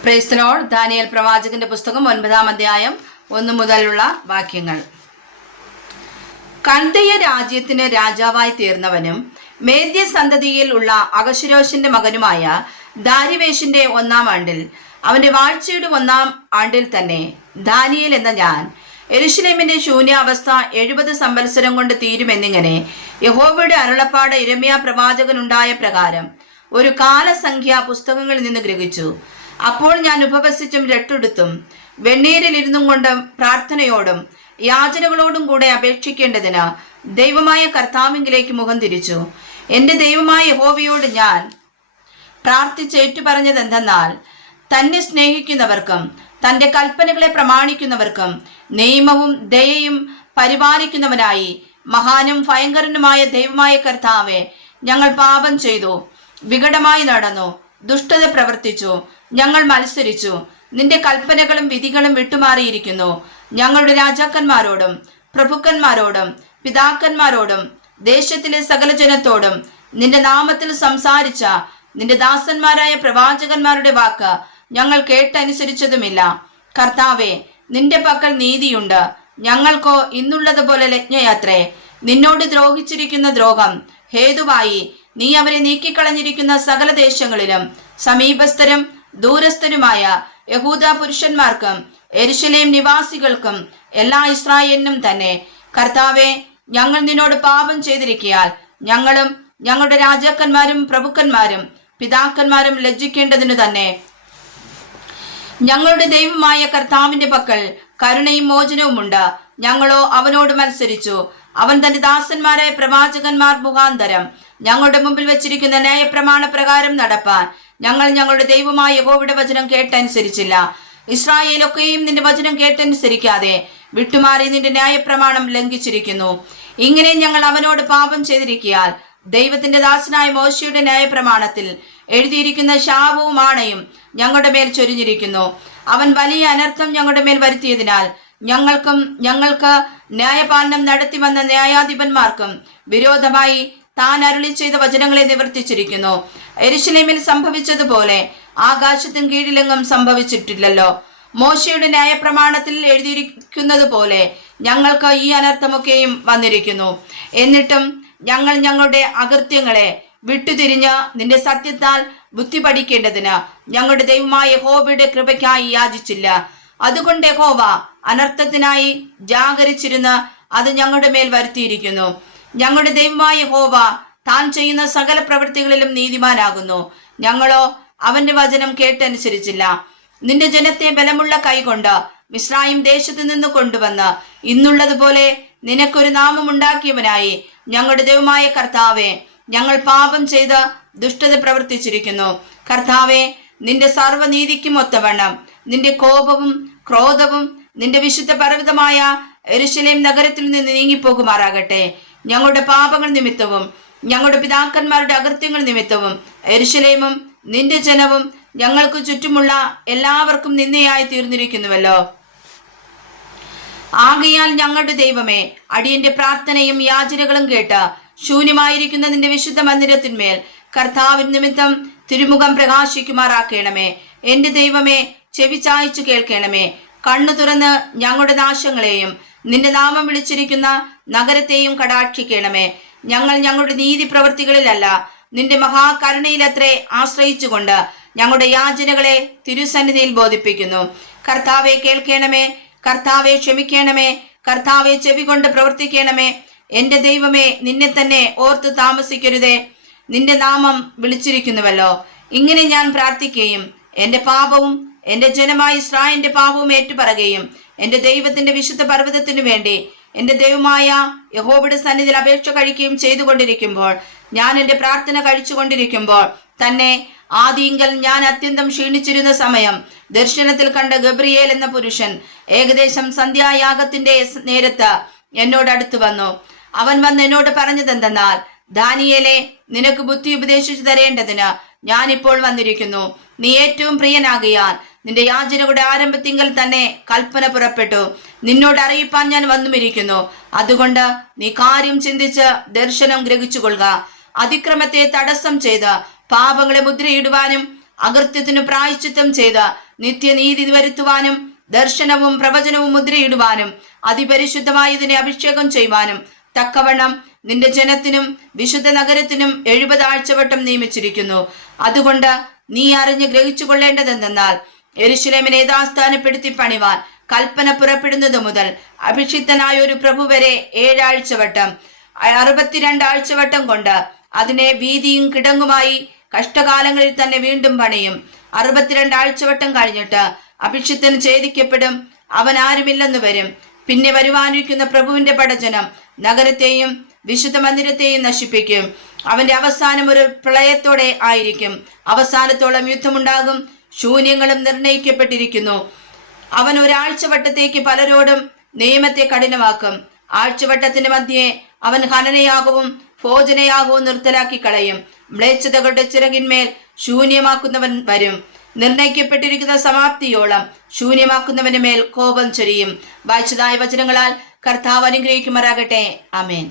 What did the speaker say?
Praise the Lord. Daniel പ്രവാചകന്റെ പുസ്തകം 9-ാം അധ്യായം 1 മുതലുള്ള വാക്യങ്ങൾ. കൽദയ രാജ്യത്തിന് രാജാവായി തീർന്നവനും മേദ്യ സന്തതിയിൽ ഉള്ള അഹശ്വേരോശിന്റെ മകനുമായ ദാരിവേശിന്റെ 1-ാം ആണ്ടിൽ, അവന്റെ വാഴ്ചയുടെ 1-ാം ആണ്ടിൽ തന്നെ ദാനിയേൽ എന്ന ഞാൻ യെരൂശലേമിന്റെ ശൂന്യാവസ്ഥ 70 സംവത്സരം കൊണ്ട് തീരുമെന്നിങ്ങനെ യഹോവയുടെ അരുളപ്പാട് യിരെമ്യാ പ്രവാചകനുണ്ടായ പ്രകാരം ഒരു കാലസംഖ്യ പുസ്തകങ്ങളിൽ നിന്ന് ഗ്രഹിച്ചു. അപ്പോൾ ഞാൻ ഉപവസിച്ചും രട്ടുടുത്തും വെണ്ണീരിലിരുന്നും കൊണ്ട് പ്രാർത്ഥനയോടും യാചനകളോടും കൂടെ അപേക്ഷിക്കേണ്ടതിന് ദൈവമായ കർത്താവിങ്കിലേക്ക് മുഖം തിരിച്ചു. എൻ്റെ ദൈവമായ യഹോവയോട് ഞാൻ പ്രാർത്ഥിച്ചേറ്റുപറഞ്ഞത് എന്തെന്നാൽ, തന്നെ സ്നേഹിക്കുന്നവർക്കും തൻ്റെ കൽപ്പനകളെ പ്രമാണിക്കുന്നവർക്കും നിയമവും ദയയും പരിപാലിക്കുന്നവനായി മഹാനും ഭയങ്കരനുമായ ദൈവമായ കർത്താവെ, ഞങ്ങൾ പാപം ചെയ്തു, വികടമായി നടന്നു, ദുഷ്ടത പ്രവർത്തിച്ചു, ഞങ്ങൾ മത്സരിച്ചു, നിന്റെ കൽപ്പനകളും വിധികളും വിട്ടുമാറിയിരിക്കുന്നു. ഞങ്ങളുടെ രാജാക്കന്മാരോടും പ്രഭുക്കന്മാരോടും പിതാക്കന്മാരോടും ദേശത്തിലെ സകല ജനത്തോടും നിന്റെ നാമത്തിൽ സംസാരിച്ച നിന്റെ ദാസന്മാരായ പ്രവാചകന്മാരുടെ വാക്ക് ഞങ്ങൾ കേട്ടനുസരിച്ചതുമില്ല. കർത്താവെ, നിന്റെ പക്കൽ നീതിയുണ്ട്, ഞങ്ങൾക്കോ ഇന്നുള്ളതുപോലെ ലജ്ഞയാത്രേ. നിന്നോട് ദ്രോഹിച്ചിരിക്കുന്ന ദ്രോഹം ഹേതുവായി നീ അവരെ നീക്കിക്കളഞ്ഞിരിക്കുന്ന സകല ദേശങ്ങളിലും സമീപസ്ഥരും ദൂരസ്ഥരുമായ യഹൂദ പുരുഷന്മാർക്കും യെരൂശലേം നിവാസികൾക്കും എല്ലാ ഇസ്രായേലിനും തന്നെ. കർത്താവെ, ഞങ്ങൾ നിന്നോട് പാപം ചെയ്തിരിക്കയാൽ ഞങ്ങളും ഞങ്ങളുടെ രാജാക്കന്മാരും പ്രഭുക്കന്മാരും പിതാക്കന്മാരും ലജ്ജിക്കേണ്ടതിനു തന്നെ. ഞങ്ങളുടെ ദൈവമായ കർത്താവിന്റെ പക്കൽ കരുണയും മോചനവുമുണ്ട്. ഞങ്ങളോ അവനോട് മത്സരിച്ചു. അവൻ തന്റെ ദാസന്മാരായ പ്രവാചകന്മാർ മുഖാന്തരം ഞങ്ങളുടെ മുമ്പിൽ വെച്ചിരിക്കുന്ന ന്യായപ്രമാണ പ്രകാരം നടപ്പാൻ ഞങ്ങൾ ഞങ്ങളുടെ ദൈവമായ യഹോവയുടെ വചനം കേട്ടനുസരിച്ചില്ല. ഇസ്രായേലൊക്കെയും നിന്റെ വചനം കേട്ടനുസരിക്കാതെ വിട്ടുമാറി നിന്റെ ന്യായപ്രമാണം ലംഘിച്ചിരിക്കുന്നു. ഇങ്ങനെ ഞങ്ങൾ അവനോട് പാപം ചെയ്തിരിക്കയാൽ ദൈവത്തിന്റെ ദാസനായ മോശയുടെ ന്യായപ്രമാണത്തിൽ എഴുതിയിരിക്കുന്ന ശാപവും ആണയും ഞങ്ങളുടെ മേൽ ചൊരിഞ്ഞിരിക്കുന്നു. അവൻ വലിയ അനർത്ഥം ഞങ്ങളുടെ മേൽ വരുത്തിയതിനാൽ ഞങ്ങൾക്ക് ന്യായപാലനം നടത്തി വന്ന ന്യായാധിപന്മാർക്കും വിരോധമായി താൻ അരുളി ചെയ്ത വചനങ്ങളെ നിവർത്തിച്ചിരിക്കുന്നു. യെരൂശലേമിൽ സംഭവിച്ചതുപോലെ ആകാശത്തിൻ കീഴിലെങ്ങും സംഭവിച്ചിട്ടില്ലല്ലോ. മോശയുടെ ന്യായപ്രമാണത്തിൽ എഴുതിയിരിക്കുന്നത് പോലെ ഞങ്ങൾക്ക് ഈ അനർത്ഥമൊക്കെയും വന്നിരിക്കുന്നു. എന്നിട്ടും ഞങ്ങൾ ഞങ്ങളുടെ അകൃത്യങ്ങളെ വിട്ടുതിരിഞ്ഞ് നിന്റെ സത്യത്താൽ ബുദ്ധി പഠിക്കേണ്ടതിന് ഞങ്ങളുടെ ദൈവമായ യഹോവയുടെ കൃപയ്ക്കായി യാചിച്ചില്ല. അതുകൊണ്ട് യഹോവ അനർത്ഥത്തിനായി ജാഗരിച്ചിരുന്ന് അത് ഞങ്ങളുടെ മേൽ വരുത്തിയിരിക്കുന്നു. ഞങ്ങളുടെ ദൈവമായ യഹോവ താൻ ചെയ്യുന്ന സകല പ്രവൃത്തികളിലും നീതിമാനാകുന്നു. ഞങ്ങളോ അവന്റെ വചനം കേട്ടനുസരിച്ചില്ല. നിന്റെ ജനത്തെ ബലമുള്ള കൈകൊണ്ട് മിസ്രയീം ദേശത്തു നിന്ന് കൊണ്ടുവന്ന് ഇന്നുള്ളതുപോലെ നിനക്കൊരു നാമം ഉണ്ടാക്കിയവനായി ഞങ്ങളുടെ ദൈവമായ കർത്താവെ, ഞങ്ങൾ പാപം ചെയ്ത് ദുഷ്ടത പ്രവർത്തിച്ചിരിക്കുന്നു. കർത്താവെ, നിന്റെ സർവ്വനീതിക്കും ഒത്തവണ്ണം നിന്റെ കോപവും ക്രോധവും നിന്റെ വിശുദ്ധ പർവ്വതമായ യെരൂശലേം നഗരത്തിൽ നിന്ന് നീങ്ങിപ്പോകുമാറാകട്ടെ. ഞങ്ങളുടെ പാപങ്ങൾ നിമിത്തവും ഞങ്ങളുടെ പിതാക്കന്മാരുടെ അകൃത്യങ്ങൾ നിമിത്തവും യെരൂശലേമും നിന്റെ ജനവും ഞങ്ങൾക്ക് ചുറ്റുമുള്ള എല്ലാവർക്കും നിന്ദയായി തീർന്നിരിക്കുന്നുവല്ലോ. ആകയാൽ ഞങ്ങളുടെ ദൈവമേ, അടിയന്റെ പ്രാർത്ഥനയും യാചനകളും കേട്ട് ശൂന്യമായിരിക്കുന്ന നിന്റെ വിശുദ്ധ മന്ദിരത്തിന്മേൽ കർത്താവിൻ നിമിത്തം തിരുമുഖം പ്രകാശിക്കുമാറാക്കണമേ. എന്റെ ദൈവമേ, ചെവി ചായ്ച്ചു കേൾക്കണമേ. കണ്ണു തുറന്ന് ഞങ്ങളുടെ നാശങ്ങളെയും നിന്റെ നാമം വിളിച്ചിരിക്കുന്ന നഗരത്തെയും കടാക്ഷിക്കണമേ. ഞങ്ങൾ ഞങ്ങളുടെ നീതി പ്രവൃത്തികളിലല്ല നിന്റെ മഹാകരുണയിലത്രേ ആശ്രയിച്ചുകൊണ്ട് ഞങ്ങളുടെ യാചനകളെ തിരുസന്നിധിയിൽ ബോധിപ്പിക്കുന്നു. കർത്താവെ കേൾക്കണമേ, കർത്താവെ ക്ഷമിക്കണമേ, കർത്താവെ ചെവി കൊണ്ട് പ്രവർത്തിക്കണമേ. എന്റെ ദൈവമേ, നിന്നെ തന്നെ ഓർത്ത് താമസിക്കരുതേ. നിന്റെ നാമം വിളിച്ചിരിക്കുന്നുവല്ലോ. ഇങ്ങനെ ഞാൻ പ്രാർത്ഥിക്കുകയും എന്റെ പാപവും എന്റെ ജനമായ ഇസ്രായേലിന്റെ പാപവും ഏറ്റുപറയുകയും എന്റെ ദൈവത്തിന്റെ വിശുദ്ധ പർവ്വതത്തിനു വേണ്ടി എന്റെ ദൈവമായ യഹോവയുടെ സന്നിധിയിൽ അപേക്ഷ കഴിക്കുകയും ചെയ്തുകൊണ്ടിരിക്കുമ്പോൾ, ഞാൻ എന്റെ പ്രാർത്ഥന കഴിച്ചുകൊണ്ടിരിക്കുമ്പോൾ തന്നെ ആദിയിങ്കൽ ഞാൻ അത്യന്തം ക്ഷീണിച്ചിരുന്ന സമയം ദർശനത്തിൽ കണ്ട ഗബ്രിയേൽ എന്ന പുരുഷൻ ഏകദേശം സന്ധ്യായാഗത്തിന്റെ നേരത്ത് എന്നോട് അടുത്തു വന്നു. അവൻ വന്ന് എന്നോട് പറഞ്ഞതെന്തെന്നാൽ, ദാനിയേലേ, നിനക്ക് ബുദ്ധി ഉപദേശിച്ചു തരേണ്ടതിന് ഞാനിപ്പോൾ വന്നിരിക്കുന്നു. നീ ഏറ്റവും പ്രിയനാകിയാൽ നിന്റെ യാചനകളുടെ ആരംഭത്തിങ്കൽ തന്നെ കൽപ്പന പുറപ്പെട്ടു. നിന്നോട് അറിയിപ്പാൻ ഞാൻ വന്നുമിരിക്കുന്നു. അതുകൊണ്ട് നീ കാര്യം ചിന്തിച്ച് ദർശനം ഗ്രഹിച്ചുകൊള്ളുക. അതിക്രമത്തെ തടസ്സം ചെയ്ത് പാപങ്ങളെ മുദ്രയിടുവാനും അകൃത്യത്തിനു പ്രായശ്ചിത്തം ചെയ്ത് നിത്യനീതി വരുത്തുവാനും ദർശനവും പ്രവചനവും മുദ്രയിടുവാനും അതിപരിശുദ്ധമായതിനെ അഭിഷേകം ചെയ്യുവാനും തക്കവണ്ണം നിന്റെ ജനത്തിനും വിശുദ്ധ നഗരത്തിനും 70 ആഴ്ചവട്ടം നിയമിച്ചിരിക്കുന്നു. അതുകൊണ്ട് നീ അറിഞ്ഞ് ഗ്രഹിച്ചു കൊള്ളേണ്ടതെന്തെന്നാൽ യെരൂശലേമിനെ യഥാസ്ഥാനപ്പെടുത്തി പണിവാൻ കൽപ്പന പുറപ്പെടുന്നത് മുതൽ അഭിഷിക്തനായ ഒരു പ്രഭു വരെ 7 ആഴ്ചവട്ടം 62 ആഴ്ചവട്ടം കൊണ്ട് അതിനെ വീതിയും കിടങ്ങുമായി കഷ്ടകാലങ്ങളിൽ തന്നെ വീണ്ടും പണിയും. 62 ആഴ്ചവട്ടം കഴിഞ്ഞിട്ട് അഭിഷിക്തന് ഛേദിക്കപ്പെടും, അവൻ ആരുമില്ലെന്ന് വരും. പിന്നെ വരുവാനിരിക്കുന്ന പ്രഭുവിന്റെ പടജനം നഗരത്തെയും വിശുദ്ധ മന്ദിരത്തെയും നശിപ്പിക്കും. അവന്റെ അവസാനം ഒരു പ്രളയത്തോടെ ആയിരിക്കും. അവസാനത്തോളം യുദ്ധമുണ്ടാകും, ശൂന്യങ്ങളും നിർണയിക്കപ്പെട്ടിരിക്കുന്നു. അവൻ ഒരാഴ്ചവട്ടത്തേക്ക് പലരോടും നിയമത്തെ കഠിനമാക്കും. ആഴ്ചവട്ടത്തിന് മധ്യേ അവൻ ഹനനയാകവും ഭോജനയാകവും നിർത്തലാക്കി കളയും. മ്ലേച്ഛതകളുടെ ചിറകിന്മേൽ ശൂന്യമാക്കുന്നവൻ വരും. നിർണയിക്കപ്പെട്ടിരിക്കുന്ന സമാപ്തിയോളം ശൂന്യമാക്കുന്നവന് മേൽ കോപം ചൊരിയും. വായിച്ചതായ വചനങ്ങളാൽ കർത്താവ് അനുഗ്രഹിക്കുമാറാകട്ടെ. ആമേൻ.